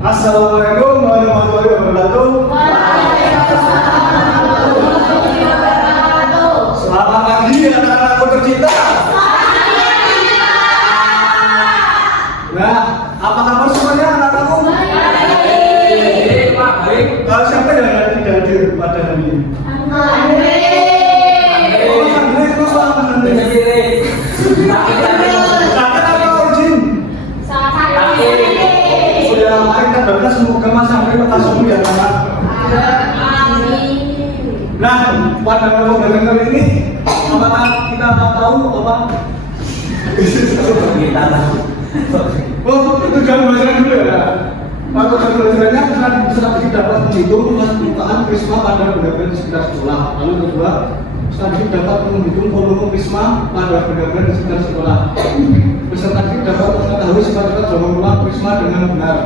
Assalamualaikum warahmatullahi wabarakatuh. Selamat pagi anak-anakku tercinta. Nah, apa kabar semuanya anak-anakku? Baik, Pak. Baik. Siapa yang tidak hadir pada hari ini? Andre. Oh, Andre, terus Pak Andre. Sakit apa izin? Sudah mari kita berdoa semoga Mas Andre lekas sembuh ya anak. Nah, pada pembelajaran kali ini apakah kita mau tahu apa? Kita tahu. Oh, itu jangan belajar dulu ya. Waktu belajarnya strategi dapat menghitung luas permukaan prisma pada benda-benda di sekitar sekolah. Lalu kedua, strategi dapat menghitung volume prisma pada benda-benda di sekitar sekolah. Strategi dapat mengetahui sifat-sifat gelombang ruang prisma dengan benar.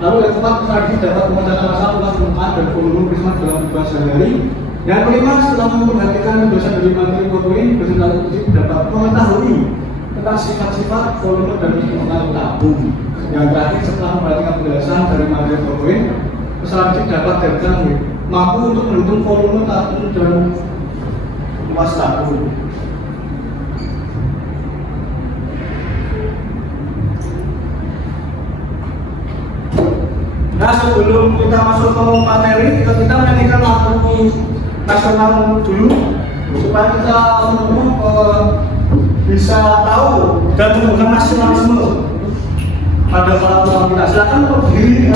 Lalu yang keempat, strategi dapat memecahkan masalah luas permukaan dan volume prisma dalam kehidupan sehari-hari. Yang kelima, setelah memperhatikan penjelasan dari materi PowerPoint, strategi dapat mengetahui tentang sifat-sifat volume dan permukaan tabung. Yang terakhir, setelah memperhatikan penjelasan dari materi PowerPoint, strategi dapat mampu untuk menghitung volume tabung dan luas tabung. Nah, sebelum kita masuk ke materi, kita menyanyikan lagu nasional dulu supaya kita bisa tahu dan menunjukkan nasionalisme pada para ulama kita. Silakan berdiri.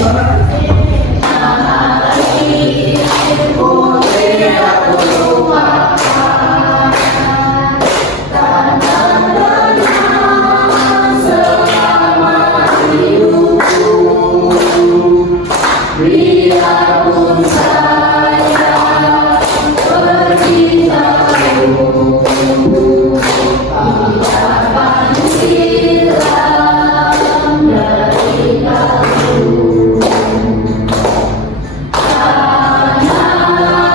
Biarpun saya pergi jauh, tidak akan hilang dari kamu.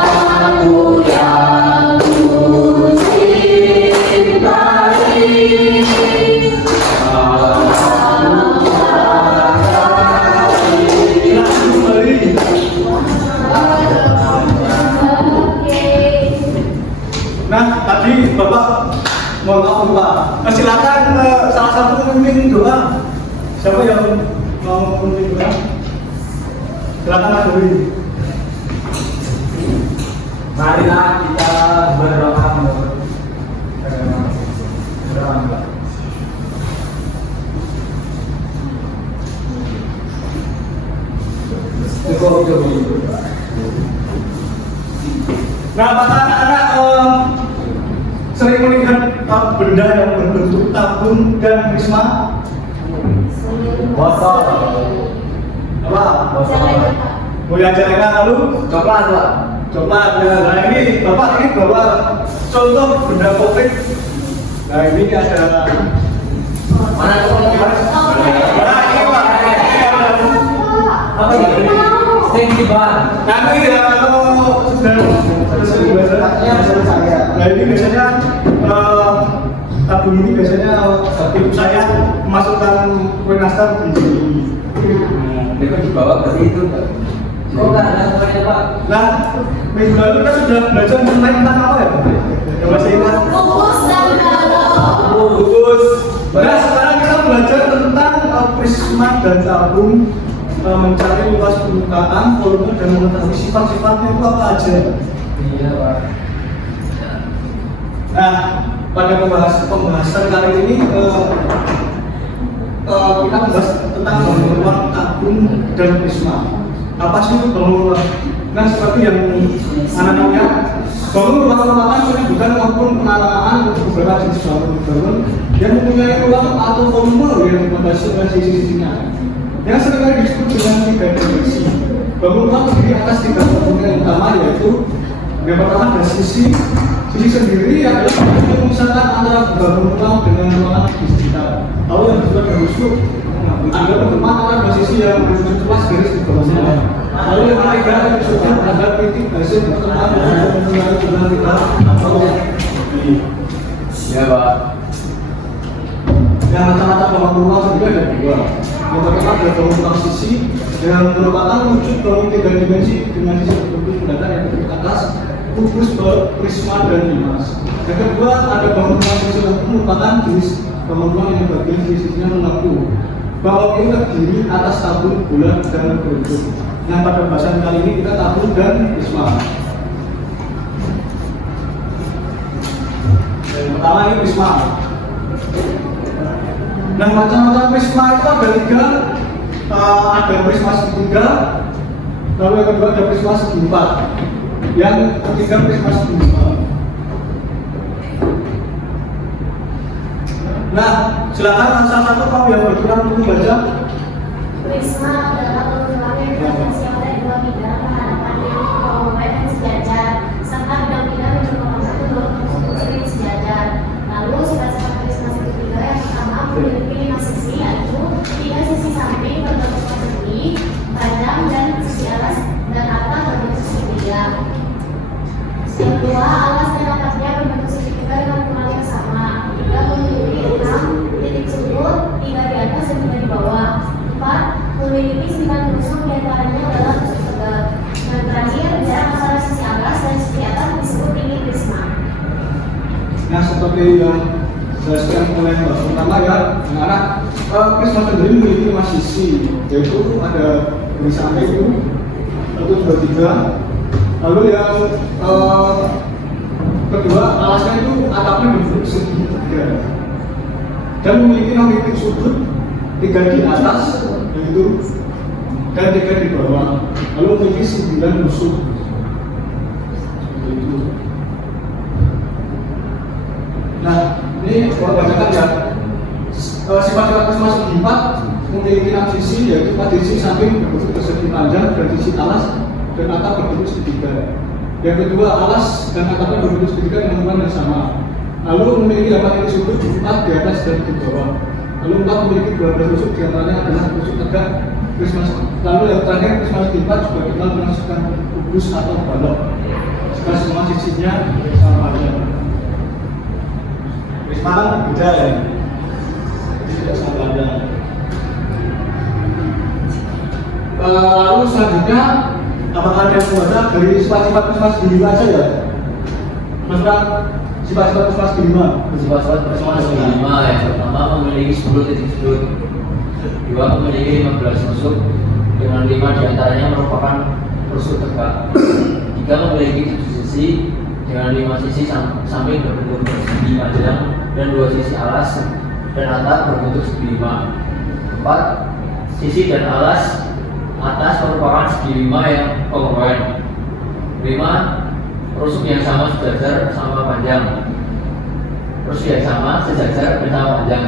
Anakku yang ku cintai. Nah, tadi Bapak mohon maaf Pak. Silakan salah satu memimpin doa. Siapa yang mau memimpin doa? Silakan Mas Dwi. Marilah kita berdoa menurut Nah, apakah anak-anak sering melihat benda yang berbentuk tabung dan prisma? botol. Apa? Botol. Mulai jaringan lalu Coklat, Pak. coklat. Nah, ini Bapak ini bawa contoh benda konkret. Nah, ini ada Mana coklat? Nah, ini Pak. Apa ini? Stinky bar. Nanti ya kalau sudah selesai belajar. Nah, ini biasanya tabung ini biasanya ibu saya memasukkan kue nastar di sini. Dia kan dibawa ke situ, Pak. Kok nggak ada semuanya, Pak? Nah, minggu lalu kita sudah belajar tentang apa ya, Pak? Yang masih ingat? Kukus dan balok. Kukus. Nah, sekarang kita belajar tentang prisma dan tabung, mencari luas permukaan, volume, dan mengetahui sifat-sifatnya itu apa aja. Iya, Pak. Nah, pada pembahasan kali ini kita membahas tentang bangun ruang tabung dan prisma. Apa sih bangun ruang? Nah, seperti yang anak-anaknya, bangun ruang merupakan penyebutan maupun penamaan untuk beberapa jenis bangun yang mempunyai ruang atau volume yang membatasi sisi-sisinya. Yang seringkali disebut dengan tiga dimensi. Bangun ruang terdiri atas tiga komponen utama, yaitu yang pertama dari sisi sendiri adalah memisahkan antara bangun ruang dengan ruangan di sekitar. Lalu yang kedua dari usul ada penemuan antara dua sisi yang menuju kelas garis di bawahnya. Lalu yang ketiga disebutkan ada titik hasil pertemuan dengan kita atau ini. Ya, Pak. Yang kata-kata bangun ruang sendiri ada dua. Yang pertama adalah bangun utang sisi yang merupakan wujud bangun tiga dimensi dengan sisi berbentuk mendatar yang berdiri atas, kubus, prisma, dan limas. Yang kedua ada bangun utang sisi yang merupakan jenis bangun utang yang bagian sisinya mengaku bahwa ini terdiri atas tabur, bulan, dan berbentuk. Nah pada pembahasan kali ini kita tabur dan prisma. Yang pertama ini prisma. Nah macam-macam prisma itu ada tiga, ada prisma segitiga, lalu yang kedua ada prisma segi empat, yang ketiga prisma segi lima. Nah silakan salah satu kamu yang berkenan untuk membaca. Prisma adalah bentukan yang dibatasi oleh dua bidang menghadapkan diri ke dan sejajar, serta bidang-bidang yang merupakan satu dua konstruksi yang sejajar. Lalu sifat-sifat prisma segitiga yang pertama memiliki 5 sisi, yaitu 3 sisi samping berbentuk persegi, panjang, dan sisi alas dan atap berbentuk segitiga. Yang kedua, alas dan atapnya berbentuk segitiga dengan ukuran yang sama. Ketiga, memiliki 6 titik sudut, 3 di atas dan 3 di bawah. 4. Memiliki 9 tusuk, di antaranya adalah tusuk tegak. Dan terakhir, jarak antara sisi atas dan sisi atas disebut ini prisma. Nah seperti yang dijelaskan oleh Mbak pertama ya, anak-anak, prisma sendiri memiliki 5 sisi, yaitu ada dari samping itu 1, 2, 3. Lalu yang kedua alasnya itu atapnya berbentuk segitiga dan memiliki 6 titik sudut, 3 di atas yaitu dan 3 di bawah. Lalu memiliki 9 tusuk. Nah, ini kalau bacakan ya, sifat-sifat prisma segi empat memiliki 6 sisi, yaitu 4 sisi samping berbentuk persegi panjang dan sisi alas dan atap berbentuk segitiga. Yang kedua, alas dan atapnya berbentuk segitiga dengan ukuran yang sama. Lalu memiliki 8 titik sudut, 4 di atas dan di bawah. Lalu 4 memiliki 12 tusuk, di antaranya adalah tusuk tegak prisma. Lalu yang terakhir prisma segi empat juga dikenal dengan sebutan kubus atau balok. Jika semua sisinya sama aja. Prisma kan beda ya, tidak sama ada. Lalu selanjutnya, apakah ada yang membaca dari sifat-sifat prisma segi lima aja ya? Maksudnya sifat-sifat prisma segi lima. Sifat-sifat prisma segi lima yang pertama memiliki 10 titik sudut, kedua memiliki 15 tusuk dengan 5 diantaranya merupakan tusuk tegak, 3 memiliki 7 sisi dengan 5 sisi samping berbentuk persegi panjang dan 2 sisi alas dan atap berbentuk segi lima. 4 sisi dan alas atas merupakan segi lima yang kongruent. 5 rusuk yang sama sejajar sama panjang, rusuk yang sama sejajar dan sama panjang.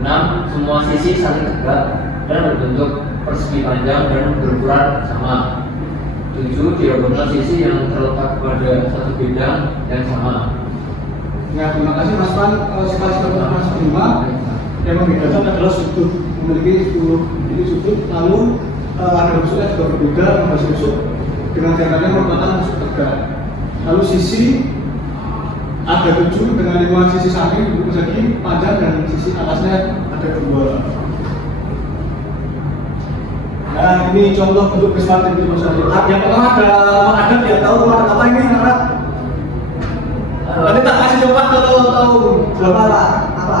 6 semua sisi saling tegak dan berbentuk persegi panjang dan berukuran sama. 7 diagonal sisi yang terletak pada satu bidang yang sama. Ya, terima kasih Mas Pan. Sifat-sifat prisma segi lima yang membedakan adalah sudut, memiliki 10 titik sudut, lalu ada rusuknya juga berbeda, 15 rusuk dengan caranya merupakan rusuk tegak. Lalu sisi ada 7 dengan 5 sisi samping berbentuk persegi panjang dan sisi atasnya ada 2. Nah ini contoh bentuk prisma segi lima. Yang pertama ada dia tahu rumah ada apa ini anak? Nanti tak kasih coba kalau tahu berapa apa?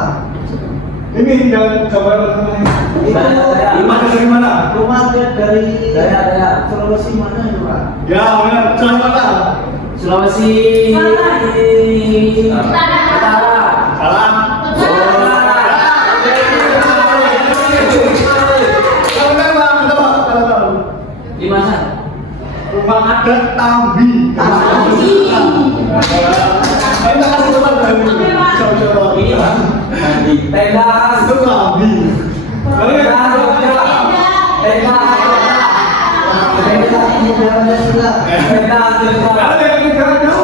Ini yang gambar namanya. Rumah dari mana? Rumah dari Daya. Sulawesi mana ya Pak? Ya, benar. Jalan mana? Sulawesi Utara. Salah. Limasan. Rumah adat Tambi. Tambi. Ayo tak kasih coba dari jauh-jauh. Ini Pak. Tenda. Itu Tambi. Ini jalannya sudah. Ada yang tinggalnya?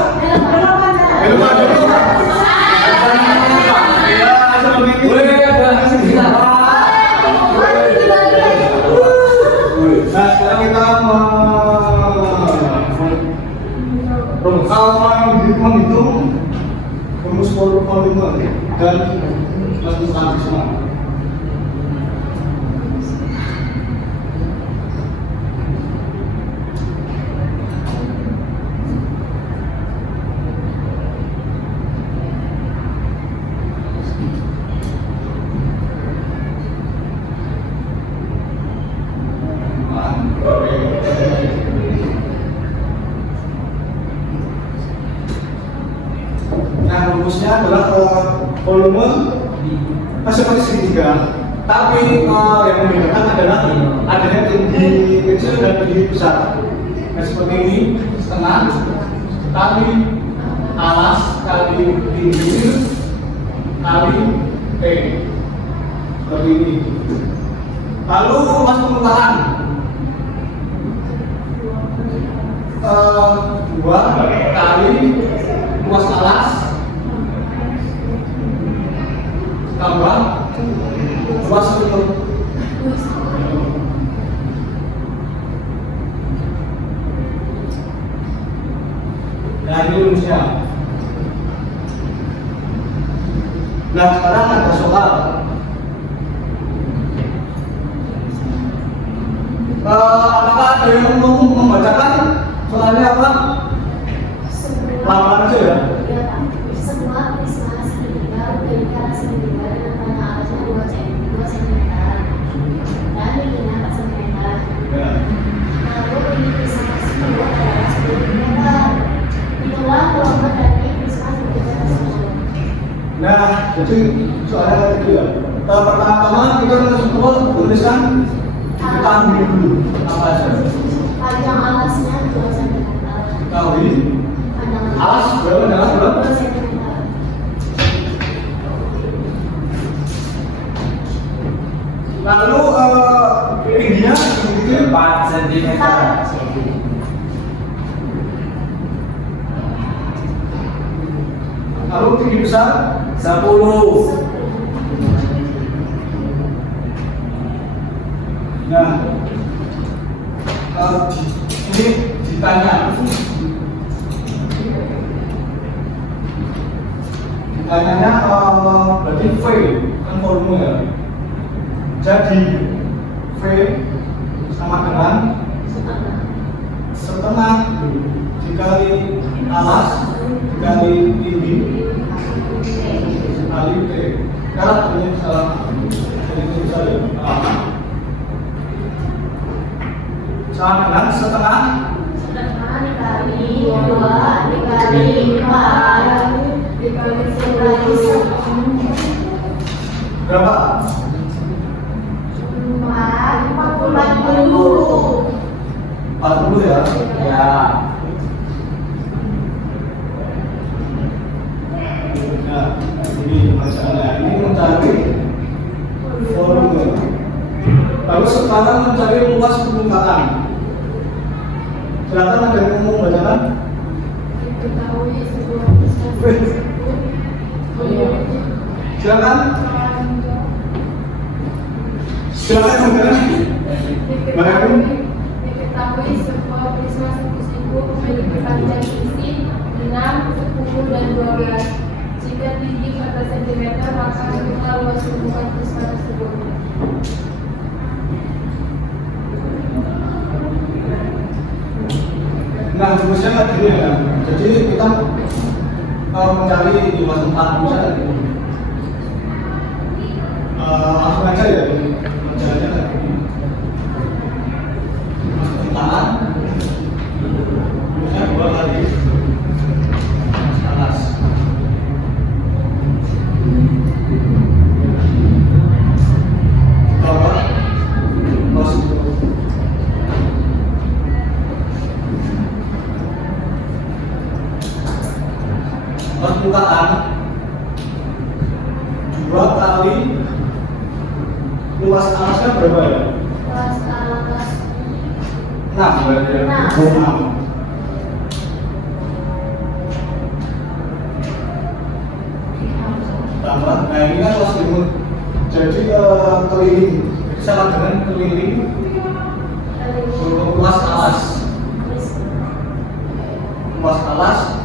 Belum ada. Ya, sama ini. Nah, sekarang kita menghitung rumus volume dan lakukan semua. volume seperti segitiga. Tapi yang membedakan adalah adanya tinggi kecil dan tinggi besar. Nah, seperti ini setengah kali alas kali tinggi kali T seperti ini. Lalu luas permukaan 2 kali luas alas tambah luas lutut. Nah, ini rumusnya. Nah, sekarang ada soal. Apakah ada yang mau membacakan soalnya apa? Lamaran aja ya. Sebuah prisma segitiga lingkaran segitiga dengan panjang alasnya 2 cm dan tingginya 4 cm. Ya. Lalu di prisma tersebut adalah 10 mm. Itulah volume dari prisma segitiga tersebut. Nah, jadi soalnya kayak gitu ya. Pertama-tama kita tuliskan diketahui dulu apa aja. Panjang alasnya 2 cm. Diketahui alas berapa adalah berapa? 2 cm. Lalu tingginya sedikit 4 cm. lalu tinggi besar 10. Nah, ini ditanya ditanyanya berarti V kan volume ya. Jadi V sama dengan setengah dikali alas dikali tinggi kali T. Karena ini salah, jadi itu salah. Sama dengan setengah Dikali 2 dikali 4 dikali 10 berapa? 40 ya? Ya. Nah, ini masalahnya. Ini mencari volume. Lalu sekarang mencari luas permukaan. Silakan ada yang mau membacakan? Diketahui sebuah prisma Silakan. Silakan membacakan. Diketahui sebuah prisma siku-siku memiliki panjang sisi 6, 10, dan 12. Jika tinggi 14 cm, maka minimal luas permukaan prisma tersebut. Nah, rumusnya kan gini ya. Jadi kita mencari luas tempat misalnya. Langsung aja ya. Mencarinya kan gini. Luas permukaan. Rumusnya 2 kali alas. Tambah luas lutut. Permukaan 2 kali luas alasnya berapa ya? luas alas 6 berarti ya? 6. Tambah, nah ini kan luas limut. Jadi keliling, sama dengan keliling luas alas. Luas alas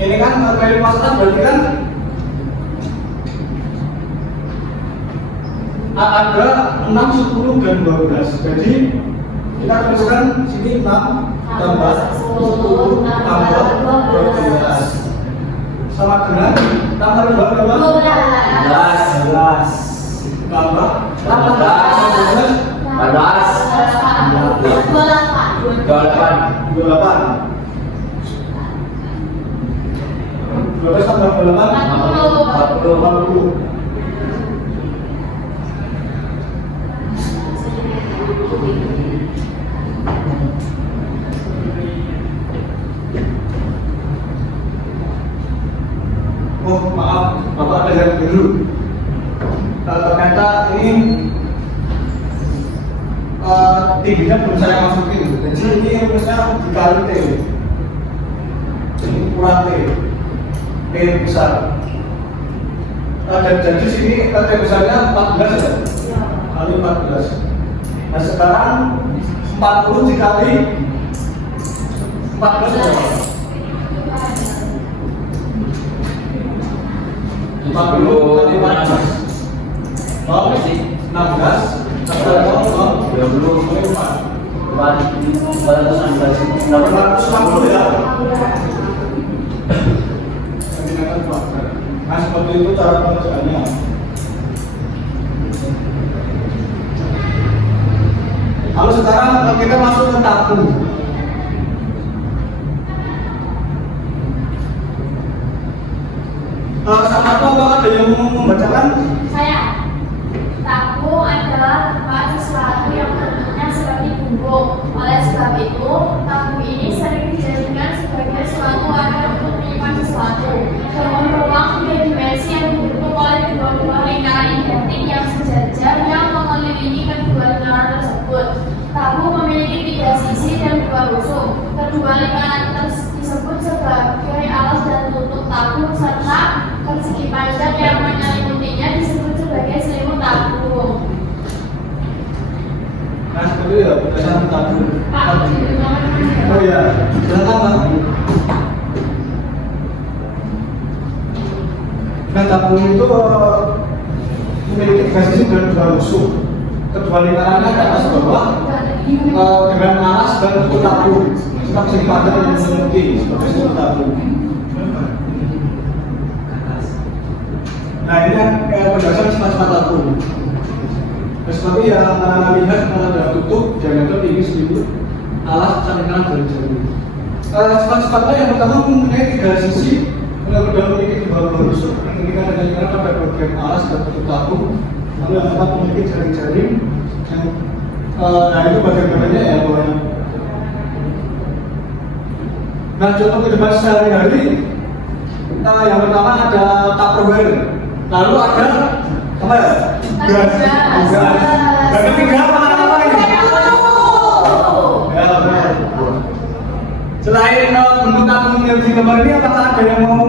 ini kan kali luas alas berarti kan ada 6, 10, dan 12. Jadi kita tuliskan sini 6 tambah 10 tambah 12 sama dengan tambah 2 tambah 11. tambah 14. 28. 28. 28. 12 tambah 28. 40. Oh maaf, Bapak ada yang dulu. Ternyata ini tingginya belum saya masukin. Jadi ini harusnya dikali T. Ini kurang T. T besar. Dan jadi sini T besarnya 14 ya? Kali 14. Nah sekarang 40 dikali 14 ya? 40 kali 14. Oh, 16 460 ya. Nah seperti itu cara pengerjaannya. Lalu sekarang kita masuk ke tabung. Sama apa ada yang mau membacakan? Saya. Tabung adalah tempat sesuatu yang bentuknya seperti punggung. Oleh sebab itu, tabung ini sering dijadikan sebagai suatu wadah untuk menyimpan sesuatu. Ruang tiga dimensi yang dibentuk oleh dua lingkaran identik yang sejajar yang mengelilingi kedua lingkaran tersebut. Tabung memiliki 3 sisi dan 2 rusuk. Kedua lingkaran disebut sebagai alas dan tutup tabung serta persegi panjang yang menyelimutinya disebut sebagai selimut tabung. Nah seperti itu ya, berdasarkan tabung. Pak, Oh iya, silakan Pak. Nah tabung itu memiliki 3 sisi dan 2 rusuk. Kedua lingkarannya ke atas bawah dengan alas dan tutup tabung. Serta persegi panjang yang menyelimuti sebagai selimut tabung. Nah ini kan berdasarkan sifat-sifat tabung. Seperti yang anda lihat ada tutup diameter tinggi sedikit, alas sampingan dari jari. Sifat-sifatnya yang pertama mempunyai 3 sisi, yang kedua memiliki 2 rusuk, yang ketiga ada lingkaran pada bagian alas dan tutup tabung, lalu yang keempat memiliki jaring-jaring. Nah itu bagian-bagiannya ya bawahnya. Nah contoh kehidupan sehari-hari, yang pertama ada Tupperware, lalu ada apa ya? Gas. Dan ketiga apa ini? Ya benar. Selain bentuk tabung yang di gambar ini, apakah ada yang mau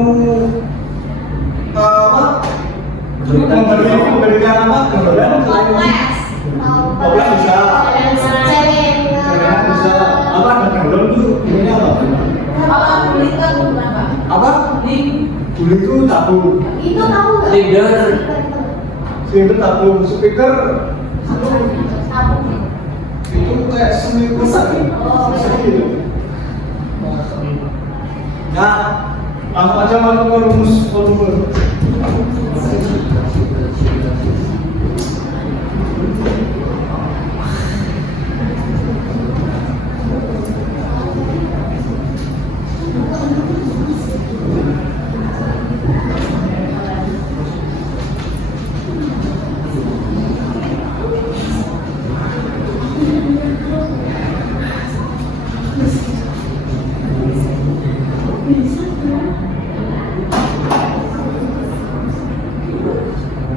memberikan apa? Gambaran? Toples bisa. Celengan bisa. Apa ada galon itu? Ini apa? Apa? Buli itu tabung. Itu tahu nggak? Leader. Silinder tabung, speaker Tabung. itu kayak semi pusat ya? Semi. Nah, langsung aja masuk ke rumus volume.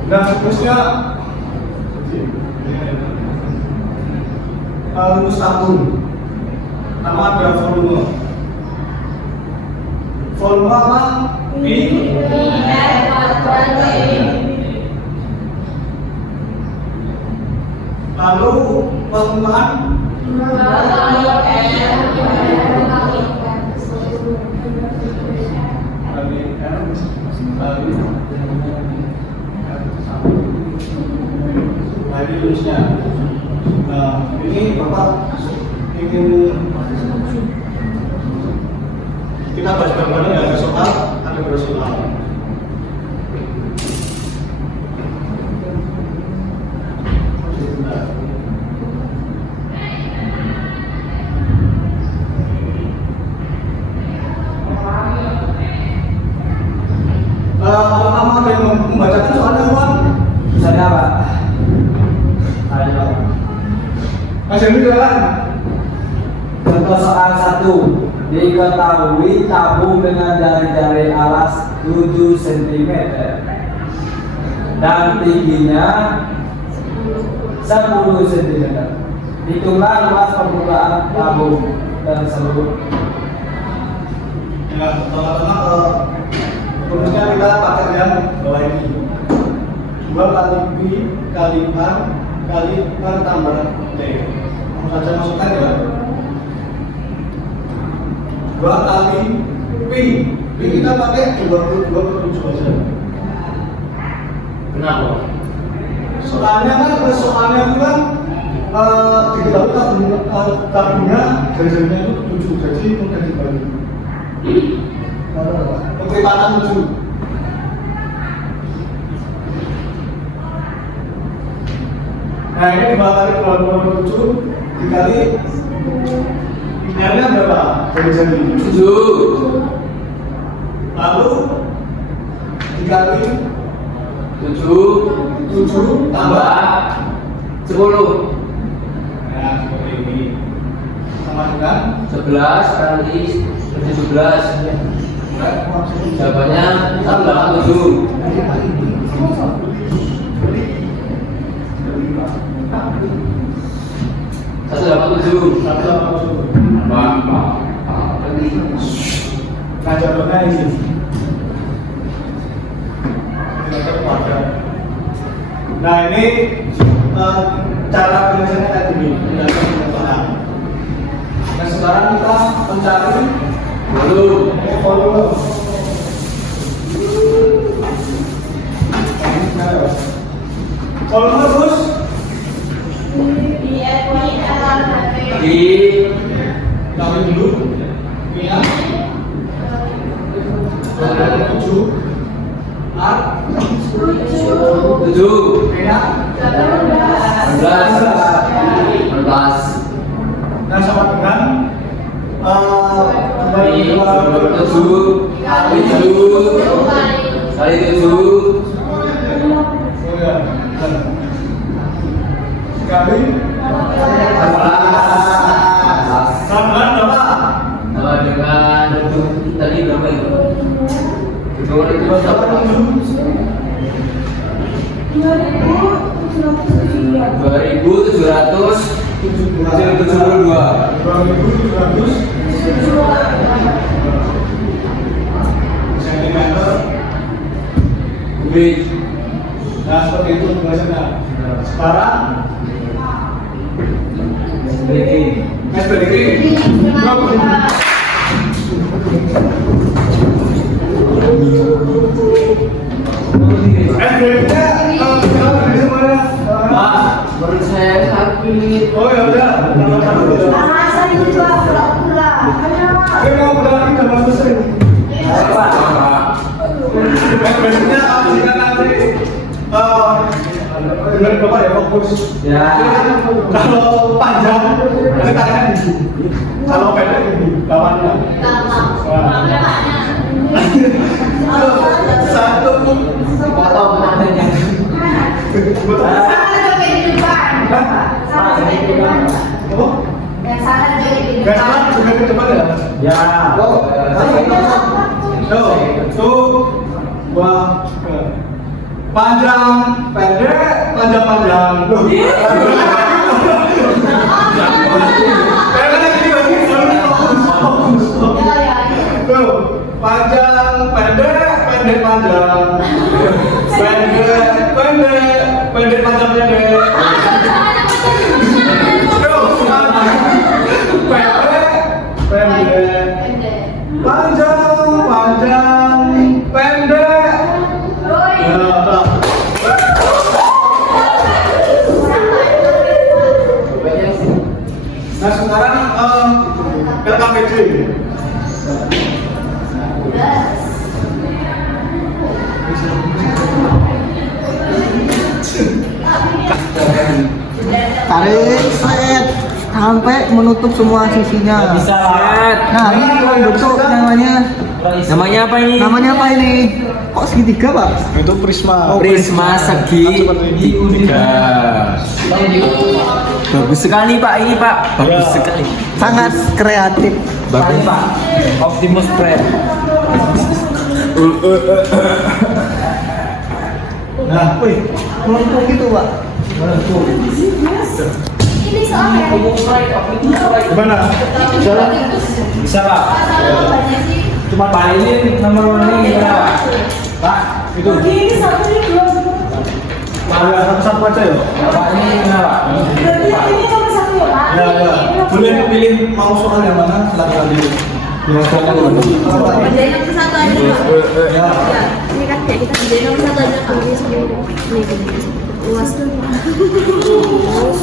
Dan rumusnya rumus tabung. Nama ada volume. Volume apa? Lalu permukaan nah ini rumusnya. Nah ini Bapak ingin kita bahas bareng-bareng ya, ada soal, ada bersoal. Jadi jalan. Contoh soal 1. Diketahui tabung dengan jari-jari alas 7 cm dan tingginya 10 cm. Hitunglah luas permukaan tabung dan seluruh. Ya, pertama-tama rumusnya kita pakai yang bawah ini. 2 kali B kali R kali R tambah T. Langsung saja masukkan ya. 2 kali P. P kita pakai 22/7 aja. Kenapa? Soalnya itu kan diketahui tabungnya jari-jarinya itu 7, jadi mudah dibagi. Pengelipatan 7. Nah ini 2 kali 22/7 dikali R-nya berapa? Jari-jari 7. Lalu dikali 7 tambah 10. ya seperti ini sama dengan 11 kali 17. Jawabannya 187. 187. Nah jawabannya ini. Nah ini cara penyelesaiannya kayak gini. Nah sekarang kita mencari volume. Volume terus Di kami dulu ya 7 R 7 ya 11. nah sama dengan 7 kali 7 kali sama berapa? sama dengan tadi berapa itu? Itu 2.772 cm kubik. Nah seperti itu biasanya. Sekarang SPDG Mas, menurut saya sakit. oh ya udah. Saya mau berlari dalam mesin. Biasanya jika nanti dengan bapak ya fokus. Ya. Kalau panjang, nanti tangannya di sini. Kalau pendek di bawahnya. Satu. Kalau penanya. Oh, nggak salah juga ke depan ya. Ya. Wah, panjang, pendek, panjang. Loh. Tuh, panjang, pendek, pendek, panjang. Pendek, panjang, pendek. Panjang, pendek. Nah sekarang LKPD. Tarik set sampai menutup semua sisinya. Bisa. Nah ini bentuk namanya. Namanya apa ini? Namanya apa ini? Kok segitiga pak? Itu prisma. Prisma segi tiga. Bagus sekali Pak, ini Pak. Bagus Ya. sekali. Sangat kreatif. Bagus Pak. Optimus Prime. Nah, wih, Melengkung gitu pak. Ini soalnya gimana? Jalan? Bisa Pak. jawabannya sih. Cuma Pak ini nomor ini ya Pak. Pak, itu. Ini satu ini belum. Ya, satu-satu aja ya. Pak ini kenapa? Berarti ini nomor satu ya Pak. Ya, ya. Boleh pilih mau soal yang mana? Silakan dulu. Ya, silakan. Jadi nomor satu aja Pak. Ya. Ini kan kayak kita jadi nomor satu aja kalau ini semua ini gini luas tuh. Terus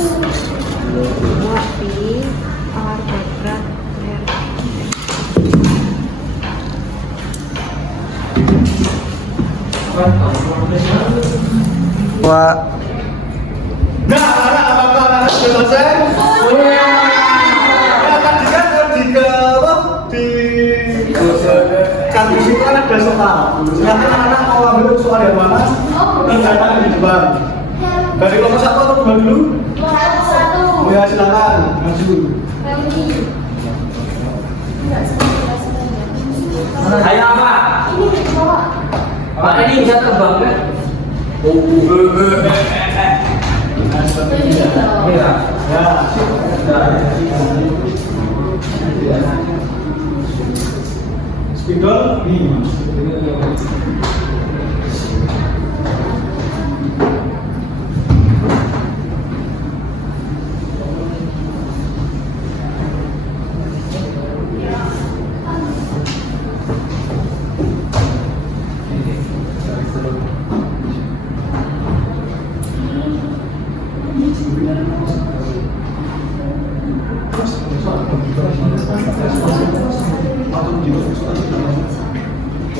dua pi r kuadrat Wah, Nah, anak-anak sudah selesai. Ya, tadi kan jika apa di kantin itu kan ada soal. Silakan anak mau ambil soal yang mana? Kerjakan di depan. Dari kelompok satu atau dua dulu? satu. Ya, silakan maju. Ayo Pak. Pak ini bisa terbang kan? Iya. Ya. Spidol ini.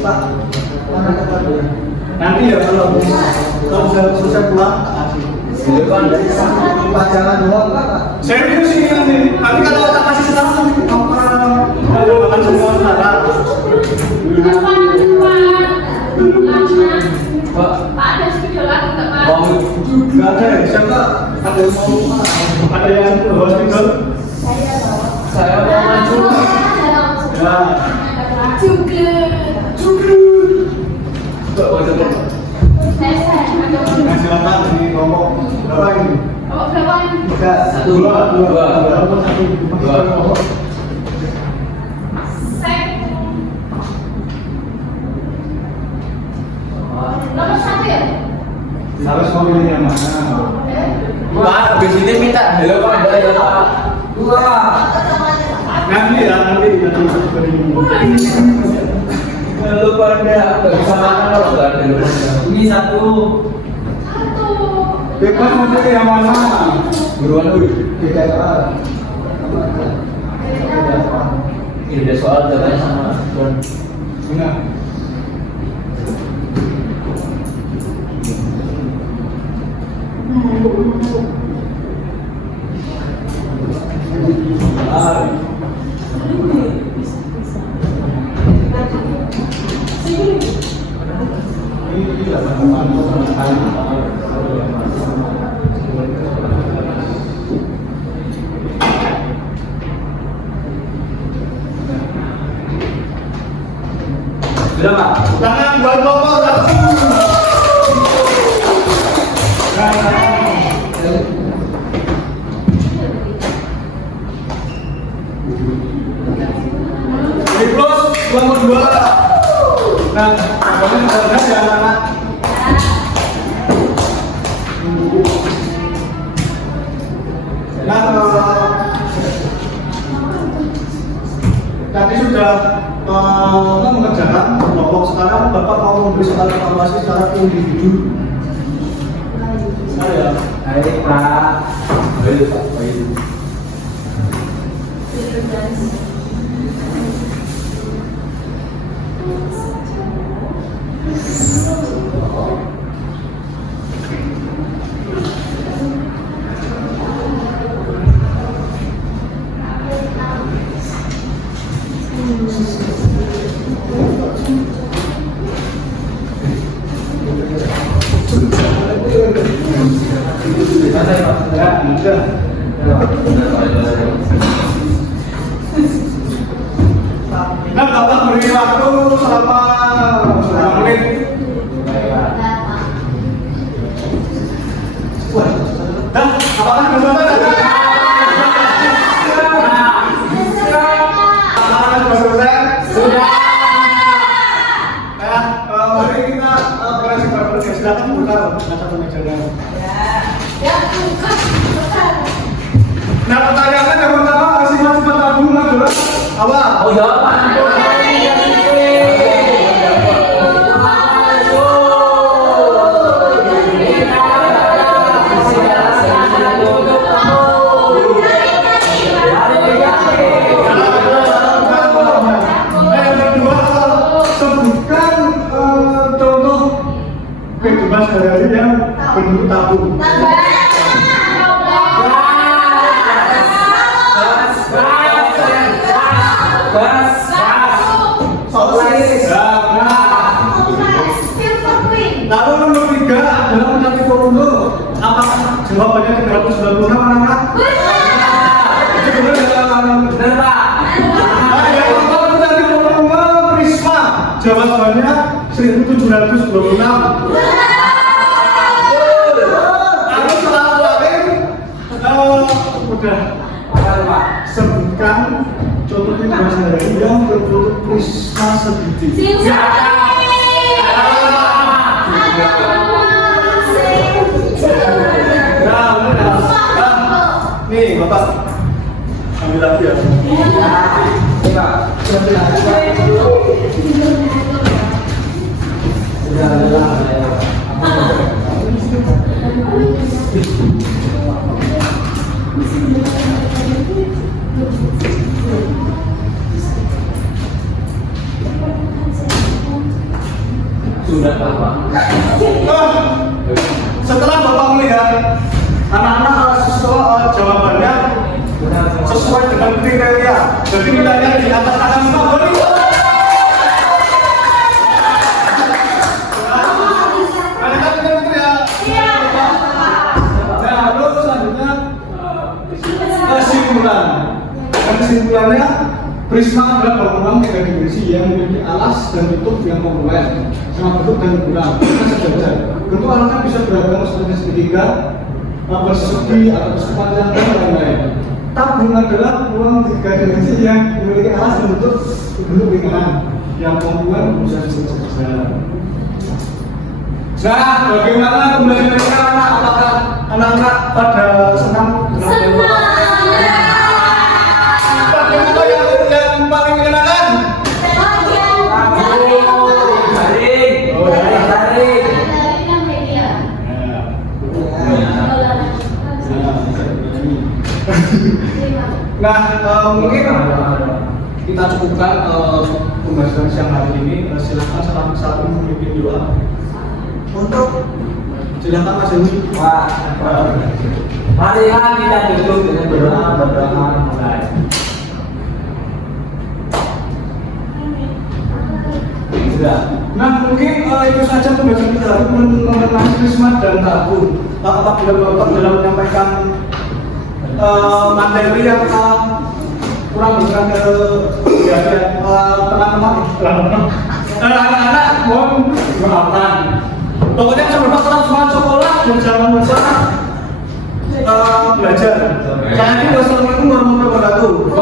Pak, nanti ya kalau sudah selesai pulang kasih. pelajaran doang pak. Serius ini nanti. Nanti kalau tak kasih sekarang kalau makan semua sekarang. Pak, Pak ada video lagi nggak Pak? mau Enggak ada ya, siapa? Ada yang mau ada yang bawa spidol? saya mau maju. Ya. Juga. Saya Nah, silakan di kelompok berapa ini? Bapak berapa ini? Tiga, Satu, dua. dua. Satu. Nomor satu ya? Harus memilih yang mana? Pak, habis ini minta hello Pak, ada ya Pak. Dua. Nanti ya, nanti dari Hello Pak, nggak bisa makan kalau nggak ada hello. Ini satu. Satu. bebas memilih yang mana? Buruan dulu. Tiga soal. Ini udah soal jawabannya sama. Enggak. Sudah Pak. Tangan buat kelompok satu. Terus kelompok dua. Nah, pokoknya ada ya anak-anak. Nah, tadi sudah mengerjakan kelompok. Sekarang Bapak mau memberi soal evaluasi secara individu. Saya. Baik Pak. Baik Pak. Baik. Ya, sudah. Nah, Bapak beri waktu selama 9 menit. Wah, dan apakah teman-teman ada? Apakah sudah selesai? Sudah. Mari kita operasi berikutnya. Silakan buka satu meja. Nah, pertanyaannya yang pertama sifat-sifat tabung adalah apa? Oh ya, Pak. Yang kedua, sebutkan contoh kehidupan sehari-hari yang berbentuk tabung. Lalu nomor 3 adalah mencari volume. Apakah jawabannya 396 anak-anak? Itu benar ya? Benar, Pak. Yang keempat mencari volume prisma. Jawabannya 1726. Lalu setelah terakhir, udah sebutkan contoh kehidupan sehari-hari yang berbentuk prisma segitiga. Nih, Bapak ambil lagi ya. Sudah Bapak. Setelah Bapak melihat anak-anak jawabannya sesuai dengan kriteria, jadi nilainya di atas angka 5 boleh. Kalian betul ya? Nah, terus selanjutnya kesimpulan. Kesimpulannya prisma adalah bangunan tiga dimensi yang memiliki alas dan bentuk yang kongruent, sama bentuk dan ukuran. Sejajar. Bentuk alasnya bisa beragam seperti segitiga, persegi atau sepanjang dan lain-lain. Tabung adalah ruang tiga dimensi yang memiliki alas dan bentuk lingkaran yang kongruent bisa sejajar. Nah, bagaimana kembali mereka anak? Apakah anak-anak pada senang dengan tema? Bagaimana yang paling menyenangkan? Nah, mungkin kita cukupkan pembahasan siang hari ini. Silakan salah satu memimpin doa untuk silakan Mas Dewi. Marilah kita duduk dengan berdoa mulai. Sudah. Nah, mungkin itu saja pembahasan kita hari ini mengenai prisma dan tabung. Apabila Bapak dalam menyampaikan materi yang kurang berkenan ke teman-teman anak-anak, mohon maafkan. Pokoknya sampai setelah semangat sekolah dan jangan lupa belajar. Jadi wassalamualaikum warahmatullahi wabarakatuh.